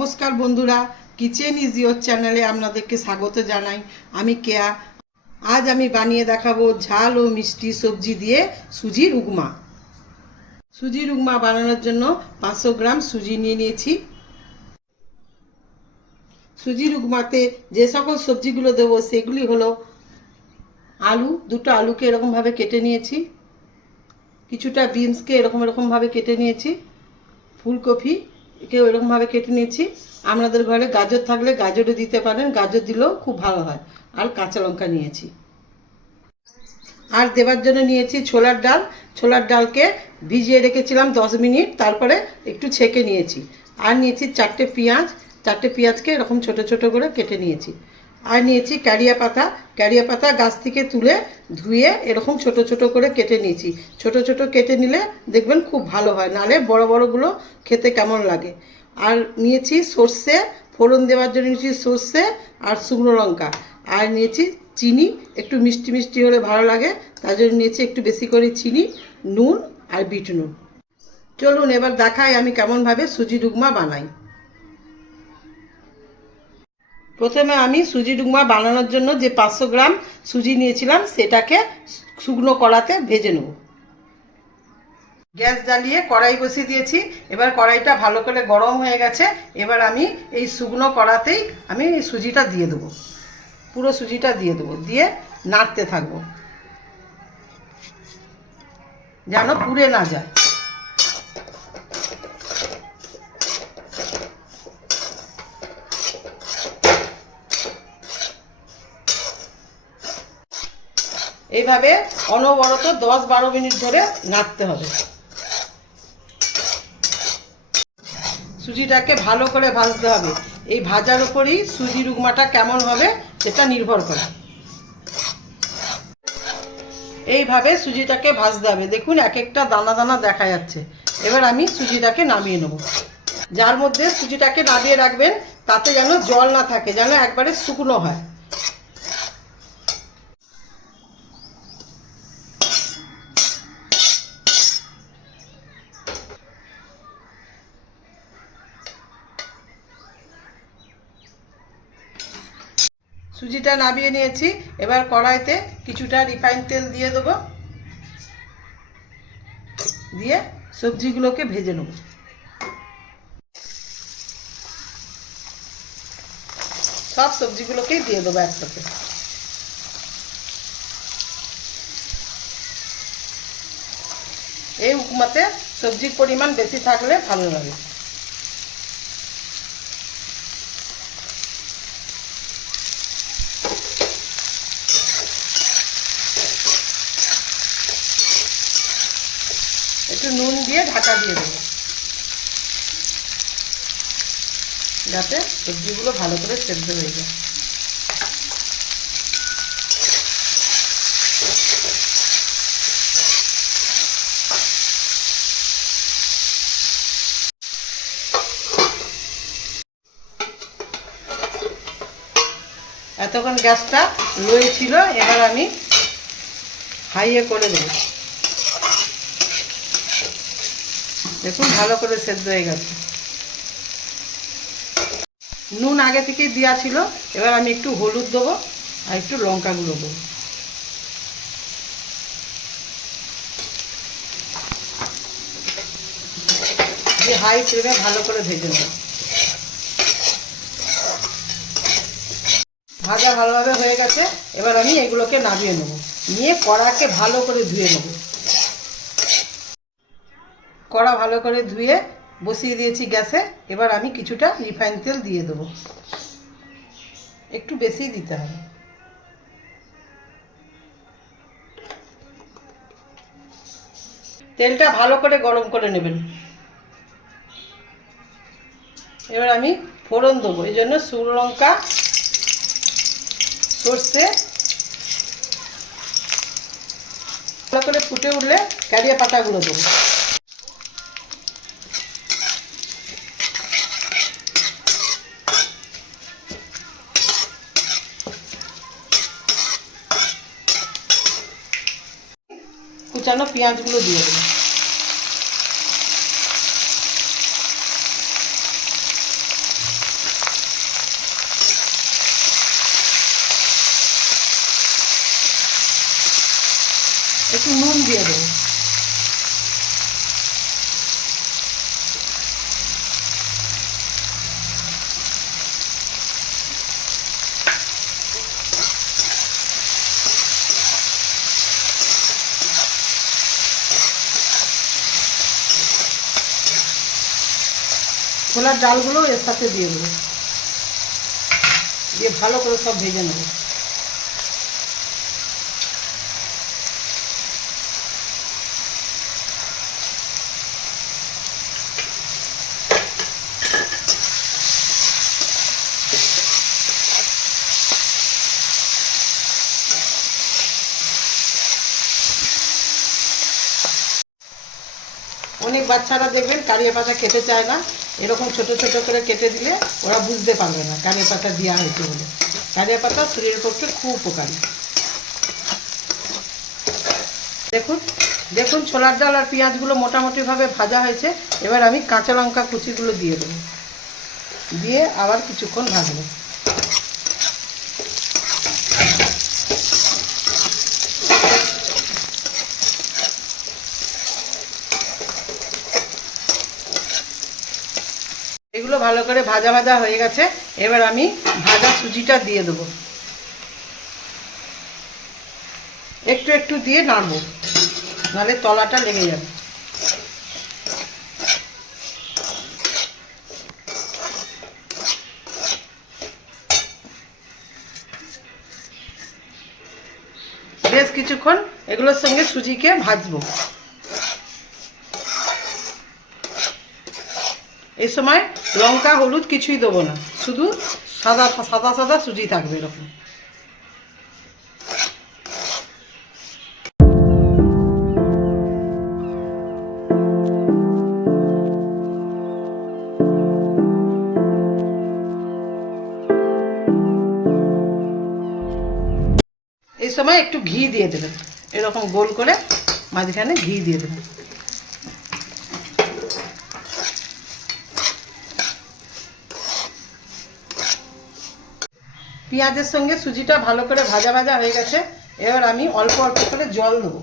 নমস্কার বন্ধুরা, kitchen is your চ্যানেলে আপনাদেরকে স্বাগত জানাই। আমি কেয়া। আজ আমি বানিয়ে দেখাবো ঝাল ও মিষ্টি সবজি দিয়ে সুজির উপমা। সুজির উপমা বানানোর জন্য 500 গ্রাম সুজি নিয়ে নিয়েছি। সুজির উপমাতে যে সকল সবজিগুলো দেবো সেগুলি হলো আলু, দুটো আলুকে এরকমভাবে কেটে নিয়েছি, কিছুটা বিনসকে এরকমভাবে কেটে নিয়েছি, ফুলকপি কেউ এরকমভাবে কেটে নিয়েছি। আপনাদের ঘরে গাজর থাকলে গাজরও দিতে পারেন, গাজর দিলেও খুব ভালো হয়। আর কাঁচা লঙ্কা নিয়েছি। আর দেবার জন্য নিয়েছি ছোলার ডাল। ছোলার ডালকে ভিজিয়ে রেখেছিলাম 10 মিনিট, তারপরে একটু ছেঁকে নিয়েছি। আর নিয়েছি 4টে পেঁয়াজ। 4টে পেঁয়াজকে এরকম ছোট ছোট করে কেটে নিয়েছি। আর নিয়েছি কারিয়া পাতা। কারিয়া পাতা গাছ থেকে তুলে ধুয়ে এরকম ছোট ছোট করে কেটে নিয়েছি। ছোট ছোট কেটে নিলে দেখবেন খুব ভালো হয়, নাহলে বড় বড়গুলো খেতে কেমন লাগে। আর নিয়েছি সর্ষে, ফোড়ন দেওয়ার জন্য নিয়েছি সর্ষে আর শুকনো লঙ্কা। আর নিয়েছি চিনি, একটু মিষ্টি মিষ্টি হলে ভালো লাগে, তার জন্য নিয়েছি একটু বেশি করে চিনি, নুন আর বিট নুন। চলুন এবার দেখাই আমি কেমনভাবে সুজির উপমা বানাই। প্রথমে আমি সুজির উপমা বানানোর জন্য যে 500 গ্রাম সুজি নিয়েছিলাম সেটাকে শুকনো কড়াতে ভেজে নেব। গ্যাস জ্বালিয়ে কড়াই বসিয়ে দিয়েছি। এবার কড়াইটা ভালো করে গরম হয়ে গেছে। এবার আমি এই শুকনো কড়াতেই আমি এই সুজিটা দিয়ে দেবো, পুরো সুজিটা দিয়ে দেবো, দিয়ে নাড়তে থাকবো যেন পুড়ে না যায়। এইভাবে অনবরত 10-12 মিনিট ধরে নাড়তে হবে। সুজিটাকে ভালো করে ভাজতে হবে। এই ভাজার উপরই সুজির উপমাটা কেমন হবে সেটা নির্ভর করে। এইভাবে সুজিটাকে ভাজতে হবে। দেখুন এক একটা দানা দানা দেখা যাচ্ছে। এবার আমি সুজিটাকে নামিয়ে নেব। যার মধ্যে সুজিটাকে নামিয়ে রাখবেন তাতে যেন জল না থাকে, যেন একবারে শুকনো হয়। সুজিটা নামিয়ে নিয়েছি। এবার কড়াইতে কিছুটা রিফাইন তেল দিয়ে দেবো, দিয়ে সবজিগুলোকে ভেজে নেব। সব সবজিগুলোকেই দিয়ে দেবো একসাথে। এই উপমাতে সবজির পরিমাণ বেশি থাকলে ভালো লাগে। একটু নুন দিয়ে ঢাকা দিয়ে দেবো যাতে সবজিগুলো ভালো করে সেদ্ধ হয়ে যায়। এতক্ষণ গ্যাসটা লোয়ে ছিল, এবার আমি হাইয়ে করে দেবো। দেখুন ভালো করে সেদ্ধ হয়ে গেছে। নুন আগে থেকেই দেওয়া ছিল। এবার আমি একটু হলুদ দেবো আর একটু লঙ্কা গুঁড়ো দেবো। দিয়ে হাই ফ্লেমে ভালো করে ভেজে নেব। ভাজা ভালোভাবে হয়ে গেছে। এবার আমি এগুলোকে নামিয়ে নেব, নিয়ে কড়াকে ভালো করে ধুয়ে নেব। কড়া ভালো করে ধুয়ে বসিয়ে দিয়েছি গ্যাসে। এবার আমি কিছুটা রিফাইন তেল দিয়ে দেবো, একটু বেশি দিতে হবে। তেলটা ভালো করে গরম করে নেবেন। এবার আমি ফোড়ন দেবো, এই জন্য শুকনো লঙ্কা, সর্ষে, ভালো করে ফুটে উঠলে কারিয়া পাতাগুলো দেবো। কুচানো পেঁয়াজগুলো দিয়ে দেবো। একটু নুন দিয়ে দেবো। ছোলার ডালগুলো এর সাথে দিয়ে দেবো, দিয়ে ভালো করে সব ভেজে নেব। অনেক বাচ্চারা দেখবেন কারিয়া পাতা খেতে চায় না, এরকম ছোট ছোট করে কেটে দিলে ওরা বুঝতে পারবে না কারিয়া পাতা দেওয়া হয়েছে বলে। কারিয়া পাতা শরীরের পক্ষে খুব উপকারী। দেখুন দেখুন ছোলার ডাল আর পেঁয়াজগুলো মোটামুটিভাবে ভাজা হয়েছে। এবার আমি কাঁচা লঙ্কা কুচিগুলো দিয়ে দেবো, দিয়ে আবার কিছুক্ষণ ভাজবো। এগুলো ভালো করে ভাজা ভাজা হয়ে গেছে। এবার আমি ভাজা সুজিটা দিয়ে দেবো, একটু একটু দিয়ে নাড়বো, নাহলে তলাটা লেগে যাবে। বেশ কিছুক্ষণ এগুলোর সঙ্গে সুজিকে ভাজবো। এই সময় লঙ্কা হলুদ কিছুই দেবো না, শুধু সাদা সাদা সাদা সুজি থাকবে এরকম। এই সময় একটু ঘি দিয়ে দেবেন, এরকম গোল করে মাঝখানে ঘি দিয়ে দেবেন। পেঁয়াজের সঙ্গে সুজিটা ভালো করে ভাজা ভাজা হয়ে গেছে। এবার আমি অল্প অল্প করে জল দেবো।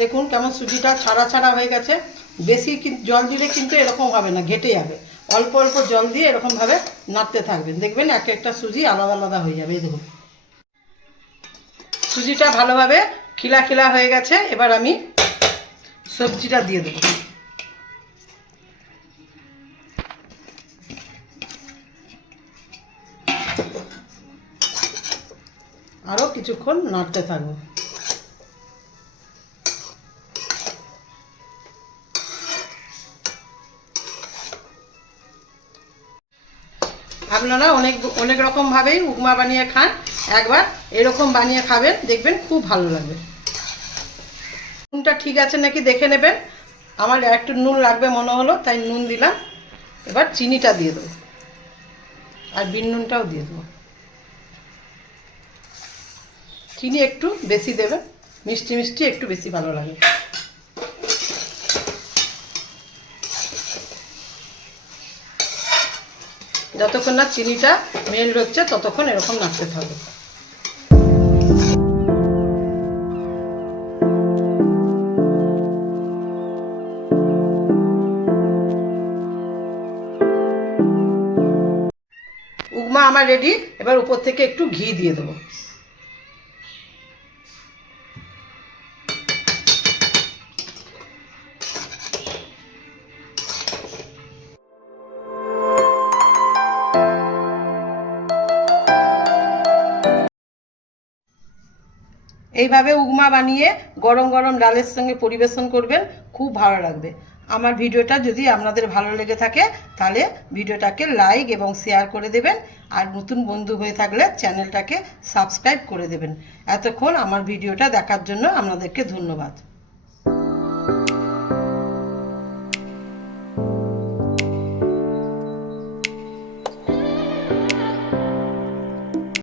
দেখুন কেমন সুজিটা ছাড়া ছাড়া হয়ে গেছে। বেশি জল দিলে কিন্তু এরকম হবে না, ঘেটে যাবে। অল্প অল্প জল দিয়ে এরকমভাবে নাড়তে থাকবেন, দেখবেন এক একটা সুজি আলাদা আলাদা হয়ে যাবে। এই দেখুন সুজিটা ভালোভাবে খিলা খিলা হয়ে গেছে। এবার আমি সবজিটা দিয়ে দেবো, আরও কিছুক্ষণ নাড়তে থাকবো। আপনারা অনেক অনেক রকমভাবেই উপমা বানিয়ে খান, একবার এরকম বানিয়ে খাবেন, দেখবেন খুব ভালো লাগবে। নুনটা ঠিক আছে নাকি দেখে নেবেন। আমার একটু নুন লাগবে মনে হলো, তাই নুন দিলাম। এবার চিনিটা দিয়ে দেবো, আর বিন নুনটাও দিয়ে দেবো। চিনি একটু বেশি দেবে, মিষ্টি মিষ্টি একটু বেশি ভালো লাগে। যতক্ষণ না চিনিটা মেল্ট হচ্ছে ততক্ষণ এরকম নাড়তে থাকবে। উপমা আমার রেডি। এবার উপর থেকে একটু ঘি দিয়ে দেবো। এইভাবে উপমা বানিয়ে গরম গরম ডালের সঙ্গে পরিবেশন করবেন, খুব ভালো লাগবে। আমার ভিডিওটা যদি আপনাদের ভালো লেগে থাকে তাহলে ভিডিওটাকে লাইক এবং শেয়ার করে দেবেন, আর নতুন বন্ধু হয়ে থাকলে চ্যানেলটাকে সাবস্ক্রাইব করে দেবেন। এতক্ষণ আমার ভিডিওটা দেখার জন্য আপনাদেরকে ধন্যবাদ।